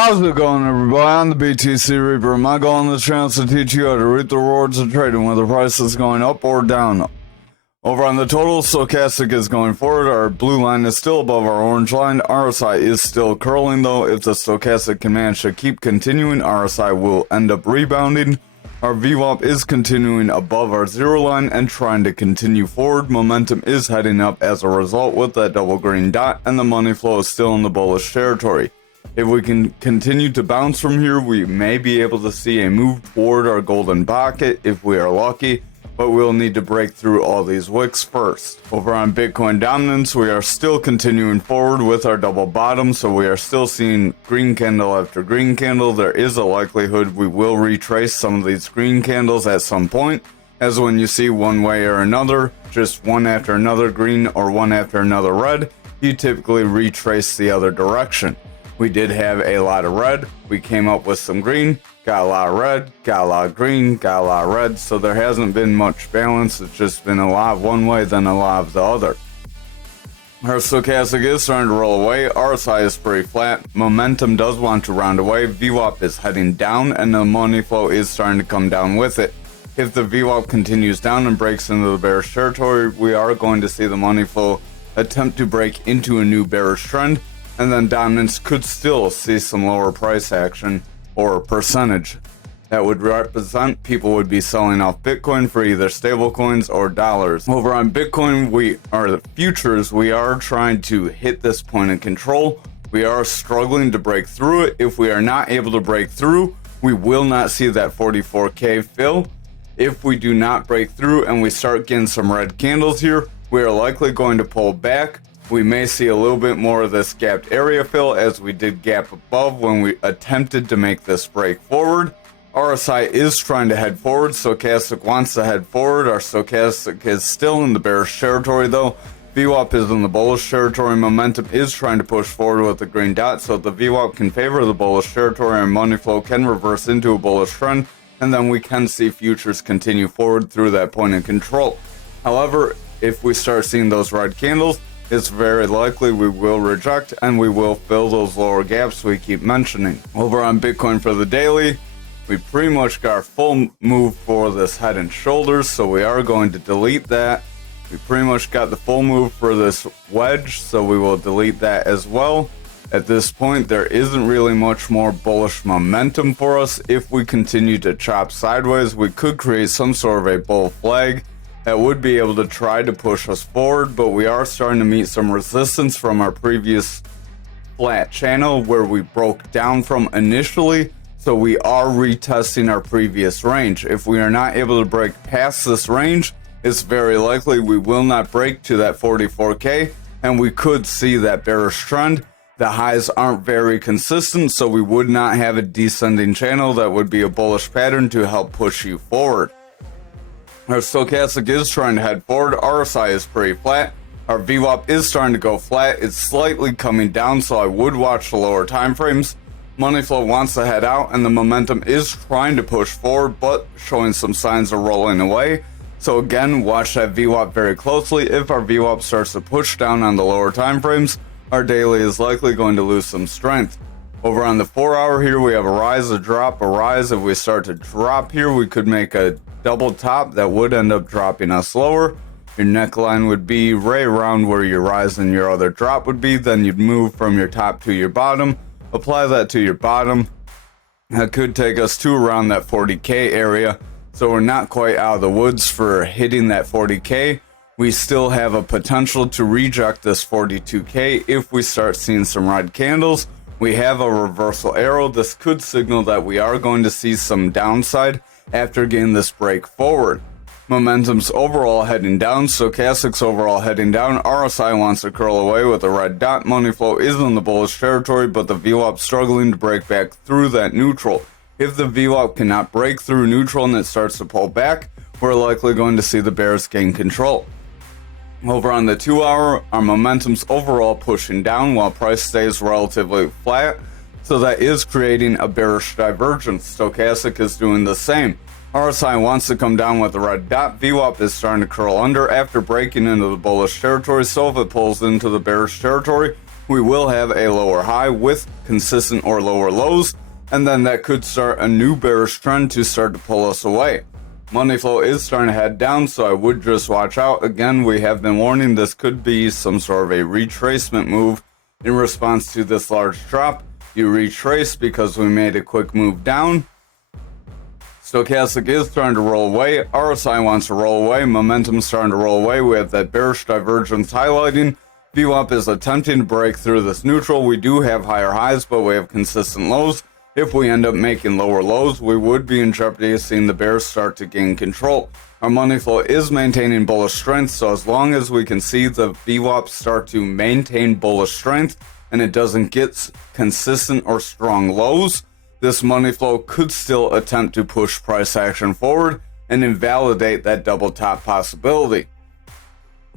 How's it going, everybody? I'm the BTC Reaper. My goal on this channel is to teach you how to reap the rewards of trading, whether the price is going up or down. Over on the total, stochastic is going forward. Our blue line is still above our orange line. RSI is still curling, though. If the stochastic can manage to keep continuing, RSI will end up rebounding. Our VWAP is continuing above our zero line and trying to continue forward. Momentum is heading up as a result with that double green dot, and the money flow is still in the bullish territory. If we can continue to bounce from here, we may be able to see a move toward our golden pocket if we are lucky, but we'll need to break through all these wicks first. Over on Bitcoin dominance, we are still continuing forward with our double bottom, so we are still seeing green candle after green candle. There is a likelihood we will retrace some of these green candles at some point, as when you see one way or another, just one after another green or one after another red, you typically retrace the other direction. We did have a lot of red, we came up with some green, got a lot of red, got a lot of green, got a lot of red, so there hasn't been much balance. It's just been a lot of one way, then a lot of the other. Our stochastic is starting to roll away, RSI is pretty flat, momentum does want to round away, VWAP is heading down, and the money flow is starting to come down with it. If the VWAP continues down and breaks into the bearish territory, we are going to see the money flow attempt to break into a new bearish trend, and then dominance could still see some lower price action or percentage. That would represent people would be selling off Bitcoin for either stablecoins or dollars. Over on Bitcoin, the futures, we are trying to hit this point of control. We are struggling to break through it. If we are not able to break through, we will not see that 44K fill. If we do not break through and we start getting some red candles here, we are likely going to pull back. We may see a little bit more of this gapped area fill as we did gap above when we attempted to make this break forward. RSI is trying to head forward, stochastic wants to head forward. Our stochastic is still in the bearish territory though. VWAP is in the bullish territory. Momentum is trying to push forward with the green dot, so the VWAP can favor the bullish territory and money flow can reverse into a bullish trend, and then we can see futures continue forward through that point of control. However, if we start seeing those red candles, it's very likely we will reject and we will fill those lower gaps we keep mentioning. Over on Bitcoin for the daily, we pretty much got our full move for this head and shoulders, so we are going to delete that. We pretty much got the full move for this wedge, so we will delete that as well. At this point, there isn't really much more bullish momentum for us. If we continue to chop sideways, we could create some sort of a bull flag that would be able to try to push us forward, but we are starting to meet some resistance from our previous flat channel where we broke down from initially, so we are retesting our previous range. If we are not able to break past this range, it's very likely we will not break to that 44K, and we could see that bearish trend. The highs aren't very consistent, so we would not have a descending channel that would be a bullish pattern to help push you forward. Our stochastic is trying to head forward, RSI is pretty flat, our VWAP is starting to go flat, it's slightly coming down, so I would watch the lower time frames. Money flow wants to head out and the momentum is trying to push forward but showing some signs of rolling away. So again, watch that VWAP very closely. If our VWAP starts to push down on the lower time frames, our daily is likely going to lose some strength. Over on the 4 hour here, we have a rise, a drop, a rise. If we start to drop here, we could make a double top that would end up dropping us lower. Your neckline would be right around where your rise and your other drop would be. Then you'd move from your top to your bottom, apply that to your bottom. That could take us to around that 40K area. So we're not quite out of the woods for hitting that 40K. We still have a potential to reject this 42K if we start seeing some red candles. We have a reversal arrow. This could signal that we are going to see some downside after getting this break forward. Momentum's overall heading down, stochastic's overall heading down, RSI wants to curl away with a red dot, money flow is in the bullish territory, but the VWAP struggling to break back through that neutral. If the VWAP cannot break through neutral and it starts to pull back, we're likely going to see the bears gain control. Over on the 2 hour, our momentum's overall pushing down while price stays relatively flat, so that is creating a bearish divergence. Stochastic is doing the same. RSI wants to come down with a red dot. VWAP is starting to curl under after breaking into the bullish territory, so if it pulls into the bearish territory, we will have a lower high with consistent or lower lows, and then that could start a new bearish trend to start to pull us away. Money flow is starting to head down, so I would just watch out. Again, we have been warning this could be some sort of a retracement move in response to this large drop. You retrace because we made a quick move down. Stochastic is starting to roll away. RSI wants to roll away. Momentum starting to roll away. We have that bearish divergence highlighting. VWAP is attempting to break through this neutral. We do have higher highs, but we have consistent lows. If we end up making lower lows, we would be in jeopardy of seeing the bears start to gain control. Our money flow is maintaining bullish strength, so as long as we can see the VWAP start to maintain bullish strength and it doesn't get consistent or strong lows, this money flow could still attempt to push price action forward and invalidate that double top possibility.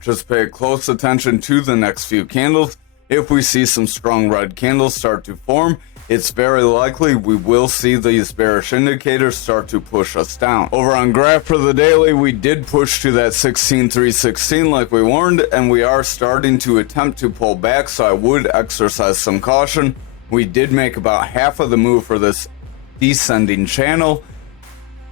Just pay close attention to the next few candles. If we see some strong red candles start to form, it's very likely we will see these bearish indicators start to push us down. Over on graph for the daily, we did push to that 16,316 like we warned, and we are starting to attempt to pull back, so I would exercise some caution. We did make about half of the move for this descending channel.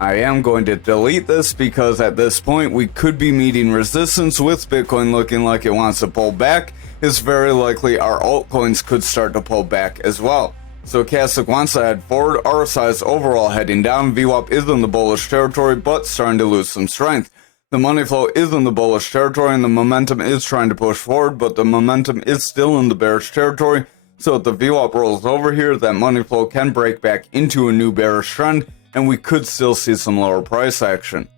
I am going to delete this because at this point we could be meeting resistance with Bitcoin looking like it wants to pull back. It's very likely our altcoins could start to pull back as well. Stochastic wants to head forward. RSI is overall heading down. VWAP is in the bullish territory, but starting to lose some strength. The money flow is in the bullish territory, and the momentum is trying to push forward, but the momentum is still in the bearish territory. So if the VWAP rolls over here, that money flow can break back into a new bearish trend, and we could still see some lower price action.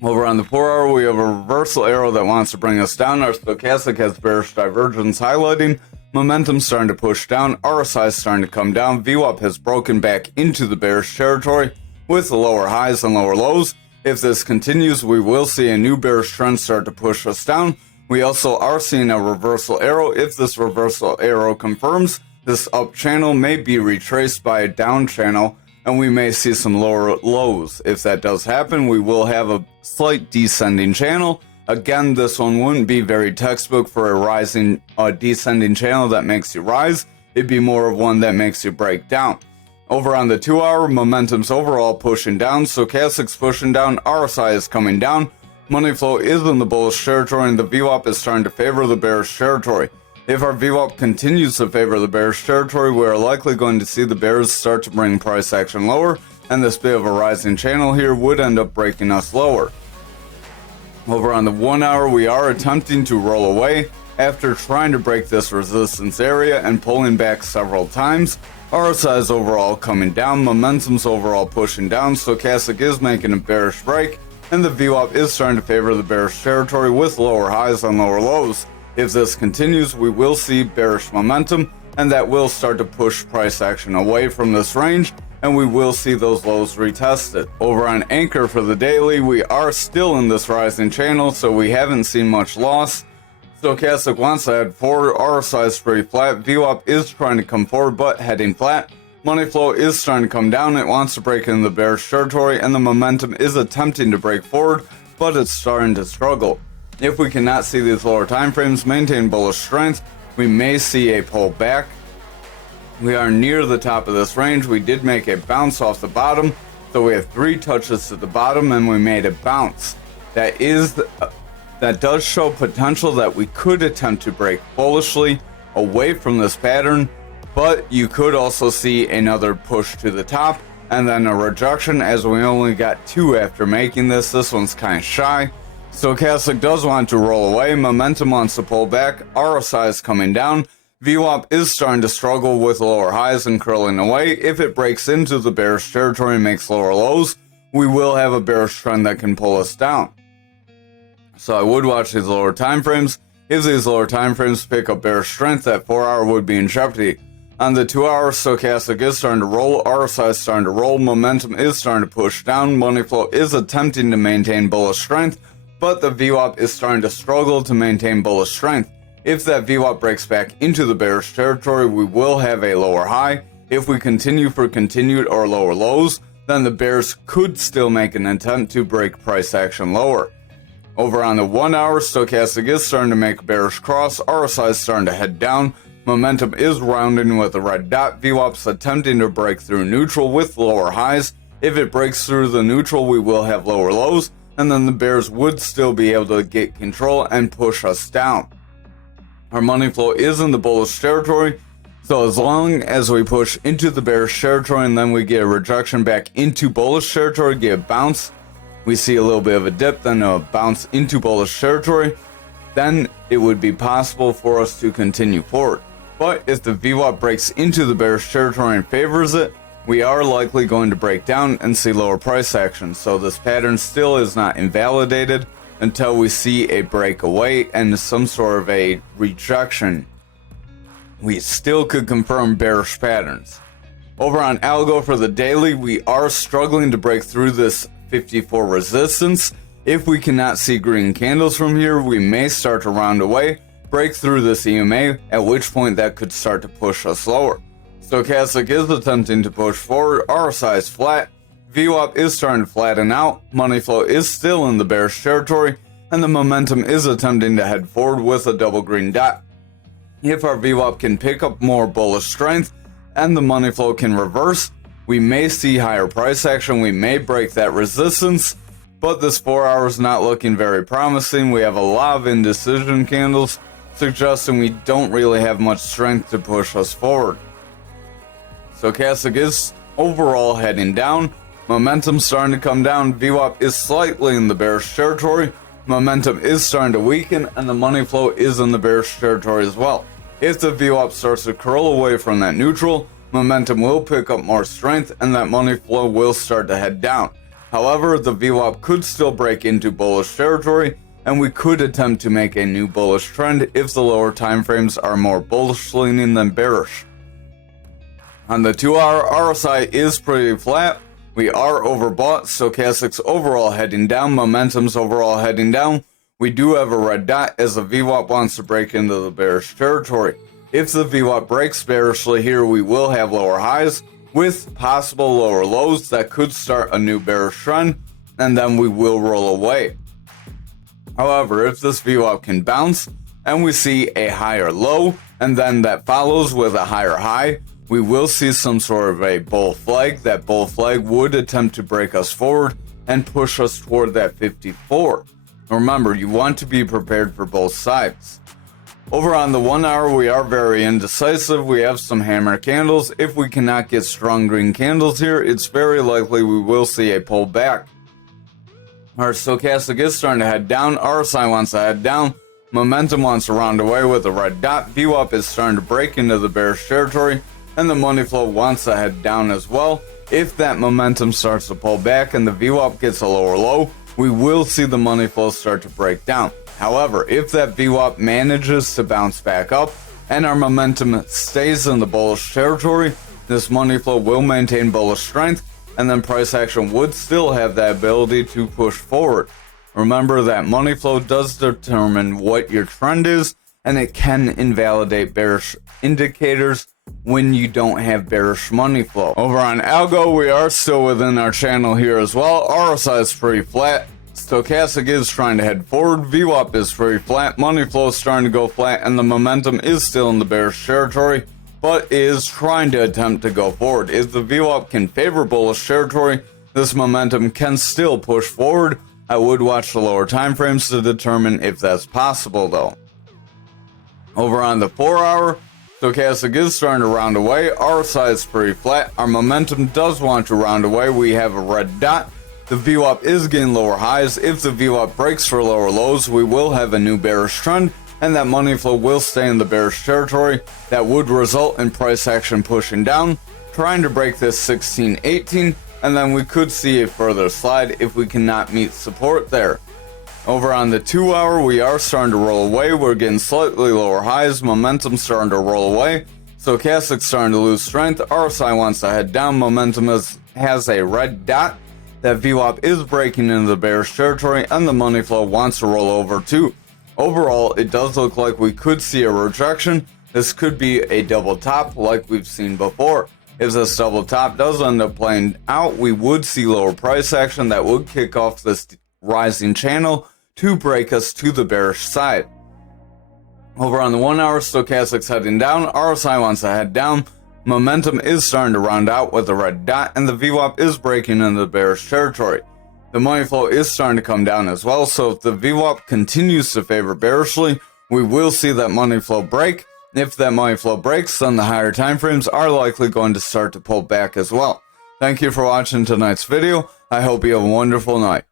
Over on the 4-hour, we have a reversal arrow that wants to bring us down. Our stochastic has bearish divergence highlighting. Momentum starting to push down, RSI starting to come down, VWAP has broken back into the bearish territory with lower highs and lower lows. If this continues, we will see a new bearish trend start to push us down. We also are seeing a reversal arrow. If this reversal arrow confirms, this up channel may be retraced by a down channel, and we may see some lower lows. If that does happen, we will have a slight descending channel. Again, this one wouldn't be very textbook for a descending channel that makes you rise. It'd be more of one that makes you break down. Over on the 2-hour, momentum's overall pushing down, stochastic's pushing down, RSI is coming down. Money flow is in the bullish territory, and the VWAP is starting to favor the bearish territory. If our VWAP continues to favor the bearish territory, we are likely going to see the bears start to bring price action lower, and this bit of a rising channel here would end up breaking us lower. Over on the 1-hour, we are attempting to roll away after trying to break this resistance area and pulling back several times. RSI is overall coming down, momentum's overall pushing down, stochastic is making a bearish break, and the VWAP is starting to favor the bearish territory with lower highs and lower lows. If this continues, we will see bearish momentum, and that will start to push price action away from this range, and we will see those lows retested. Over on Ankr for the daily, we are still in this rising channel, so we haven't seen much loss. Stochastic wants to head forward, RSI is pretty flat, VWAP is trying to come forward but heading flat. Money flow is starting to come down, it wants to break into the bearish territory, and the momentum is attempting to break forward, but it's starting to struggle. If we cannot see these lower time frames maintain bullish strength, we may see a pullback. We are near the top of this range. We did make a bounce off the bottom, so we have 3 touches to the bottom and we made a bounce. That does show potential that we could attempt to break bullishly away from this pattern, but you could also see another push to the top and then a rejection, as we only got 2 after making this. This one's kind of shy. Stochastic does want to roll away, momentum wants to pull back, RSI is coming down, VWAP is starting to struggle with lower highs and curling away. If it breaks into the bearish territory and makes lower lows, we will have a bearish trend that can pull us down. So I would watch these lower time frames. If these lower time frames pick up bearish strength, that 4-hour would be in jeopardy. On the 2-hour, stochastic is starting to roll, RSI is starting to roll, momentum is starting to push down, money flow is attempting to maintain bullish strength, but the VWAP is starting to struggle to maintain bullish strength. If that VWAP breaks back into the bearish territory, we will have a lower high. If we continue for continued or lower lows, then the bears could still make an attempt to break price action lower. Over on the 1 hour, stochastic is starting to make a bearish cross, RSI is starting to head down, momentum is rounding with a red dot, VWAP's attempting to break through neutral with lower highs. If it breaks through the neutral, we will have lower lows, and then the bears would still be able to get control and push us down. Our money flow is in the bullish territory, so as long as we push into the bearish territory and then we get a rejection back into bullish territory, get a bounce, we see a little bit of a dip, then a bounce into bullish territory, then it would be possible for us to continue forward. But if the VWAP breaks into the bearish territory and favors it, we are likely going to break down and see lower price action. So this pattern still is not invalidated until we see a breakaway and some sort of a rejection. We still could confirm bearish patterns. Over on Algo for the daily, we are struggling to break through this 54 resistance. If we cannot see green candles from here, we may start to round away, break through this EMA, at which point that could start to push us lower. Stochastic is attempting to push forward, RSI is flat, VWAP is starting to flatten out, money flow is still in the bearish territory, and the momentum is attempting to head forward with a double green dot. If our VWAP can pick up more bullish strength and the money flow can reverse, we may see higher price action, we may break that resistance, but this 4 hour is not looking very promising. We have a lot of indecision candles, suggesting we don't really have much strength to push us forward. Stochastic is overall heading down, momentum starting to come down, VWAP is slightly in the bearish territory, momentum is starting to weaken, and the money flow is in the bearish territory as well. If the VWAP starts to curl away from that neutral, momentum will pick up more strength and that money flow will start to head down. However, the VWAP could still break into bullish territory and we could attempt to make a new bullish trend if the lower time frames are more bullish leaning than bearish. On the 2 hour, RSI is pretty flat. We are overbought, stochastic's overall heading down, momentum's overall heading down. We do have a red dot as the VWAP wants to break into the bearish territory. If the VWAP breaks bearishly here, we will have lower highs with possible lower lows that could start a new bearish trend, and then we will roll away. However, if this VWAP can bounce and we see a higher low and then that follows with a higher high, we will see some sort of a bull flag. That bull flag would attempt to break us forward and push us toward that 54. Remember, you want to be prepared for both sides. Over on the 1 hour, we are very indecisive. We have some hammer candles. If we cannot get strong green candles here, it's very likely we will see a pullback. Our stochastic is starting to head down. RSI wants to head down. Momentum wants to round away with a red dot. VWAP is starting to break into the bearish territory, and the money flow wants to head down as well. If that momentum starts to pull back and the VWAP gets a lower low, we will see the money flow start to break down. However, if that VWAP manages to bounce back up and our momentum stays in the bullish territory, this money flow will maintain bullish strength, and then price action would still have that ability to push forward. Remember that money flow does determine what your trend is, and it can invalidate bearish indicators when you don't have bearish money flow. Over on Algo, we are still within our channel here as well. RSI is pretty flat. Stochastic is trying to head forward. VWAP is pretty flat. Money flow is starting to go flat, and the momentum is still in the bearish territory, but is trying to attempt to go forward. If the VWAP can favor bullish territory, this momentum can still push forward. I would watch the lower time frames to determine if that's possible though. Over on the 4 hour, stochastic is starting to round away. RSI is pretty flat. Our momentum does want to round away. We have a red dot. The VWAP is getting lower highs. If the VWAP breaks for lower lows, we will have a new bearish trend, and that money flow will stay in the bearish territory. That would result in price action pushing down, trying to break this 1618, and then we could see a further slide if we cannot meet support there. Over on the 2 hour, we are starting to roll away. We're getting slightly lower highs. Momentum starting to roll away. Stochastic starting to lose strength. RSI wants to head down. Momentum has a red dot. That VWAP is breaking into the bearish territory, and the money flow wants to roll over too. Overall, it does look like we could see a rejection. This could be a double top like we've seen before. If this double top does end up playing out, we would see lower price action that would kick off this rising channel to break us to the bearish side. Over on the 1 hour, stochastics heading down, RSI wants to head down, momentum is starting to round out with a red dot, and the VWAP is breaking into the bearish territory. The money flow is starting to come down as well, so if the VWAP continues to favor bearishly, we will see that money flow break. If that money flow breaks, then the higher time frames are likely going to start to pull back as well. Thank you for watching tonight's video. I hope you have a wonderful night.